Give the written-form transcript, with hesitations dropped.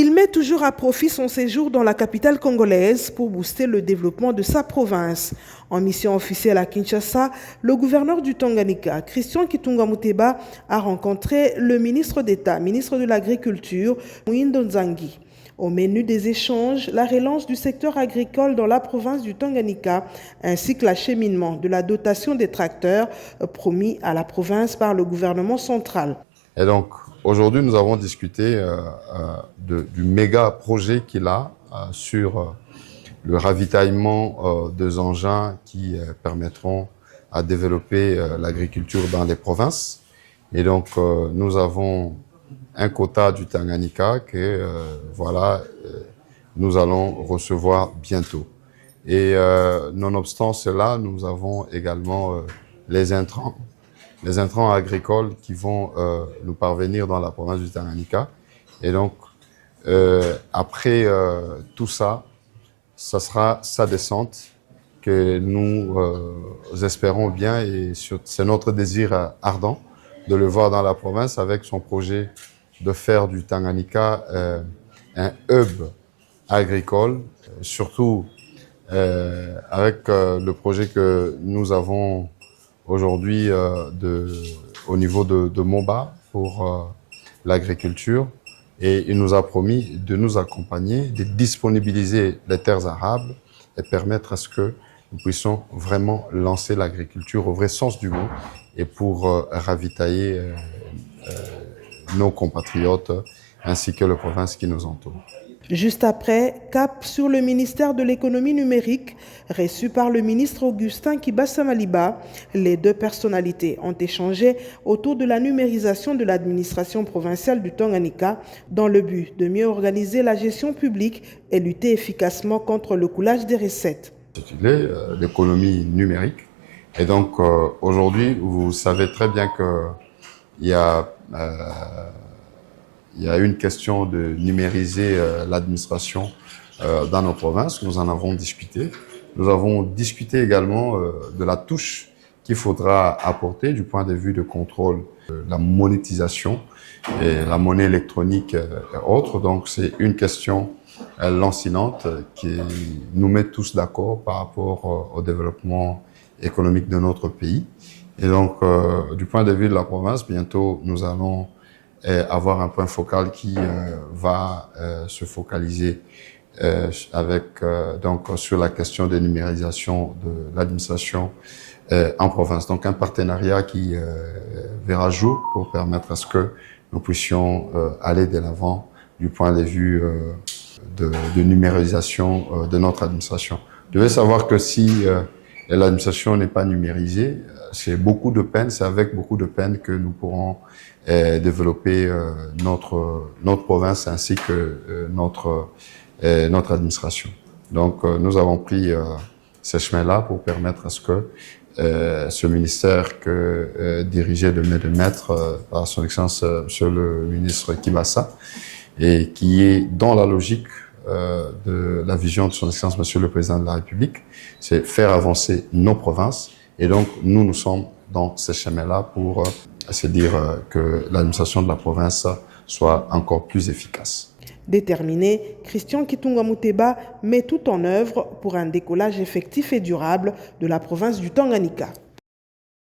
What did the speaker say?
Il met toujours à profit son séjour dans la capitale congolaise pour booster le développement de sa province. En mission officielle à Kinshasa, le gouverneur du Tanganyika, Christian Kitunga Muteba, a rencontré le ministre d'État, ministre de l'Agriculture, Mwindo Nzangi. Au menu des échanges, la relance du secteur agricole dans la province du Tanganyika, ainsi que l'acheminement de la dotation des tracteurs promis à la province par le gouvernement central. Et donc, aujourd'hui, nous avons discuté du méga projet qu'il a sur le ravitaillement des engins qui permettront à développer l'agriculture dans les provinces. Et donc, nous avons un quota du Tanganyika que nous allons recevoir bientôt. Et nonobstant cela, nous avons également les intrants agricoles qui vont nous parvenir dans la province du Tanganyika. Et donc, après tout ça, ça sera sa descente que nous espérons bien, et c'est notre désir ardent de le voir dans la province avec son projet de faire du Tanganyika un hub agricole, surtout avec le projet que nous avons aujourd'hui au niveau de Moba pour l'agriculture. Et il nous a promis de nous accompagner, de disponibiliser les terres arables et permettre à ce que nous puissions vraiment lancer l'agriculture au vrai sens du mot et pour ravitailler nos compatriotes ainsi que les provinces qui nous entourent. Juste après, cap sur le ministère de l'économie numérique, reçu par le ministre Augustin Kibasa Maliba. Les deux personnalités ont échangé autour de la numérisation de l'administration provinciale du Tanganyika dans le but de mieux organiser la gestion publique et lutter efficacement contre le coulage des recettes. C'est l'économie numérique. Et donc aujourd'hui, vous savez très bien qu'il y a une question de numériser l'administration dans nos provinces. Nous en avons discuté. Nous avons discuté également de la touche qu'il faudra apporter du point de vue de contrôle, la monétisation et la monnaie électronique et autres. Donc c'est une question lancinante qui nous met tous d'accord par rapport au développement économique de notre pays. Et donc du point de vue de la province, bientôt nous allons avoir un point focal qui va se focaliser sur la question de numérisation de l'administration en province. Donc un partenariat qui verra jour pour permettre à ce que nous puissions aller de l'avant du point de vue de numérisation de notre administration. Vous devez savoir que si l'administration n'est pas numérisée, c'est beaucoup de peine, c'est avec beaucoup de peine que nous pourrons développer notre province ainsi que notre administration. Donc nous avons pris ce chemin-là pour permettre à ce que ce ministère que dirigeait de main de maître par son excellence monsieur le ministre Kibasa, et qui est dans la logique de la vision de son excellence monsieur le président de la République, c'est faire avancer nos provinces. Et donc, nous sommes dans ce chemin-là pour se dire que l'administration de la province soit encore plus efficace. Déterminé, Christian Kitunga Muteba met tout en œuvre pour un décollage effectif et durable de la province du Tanganyika.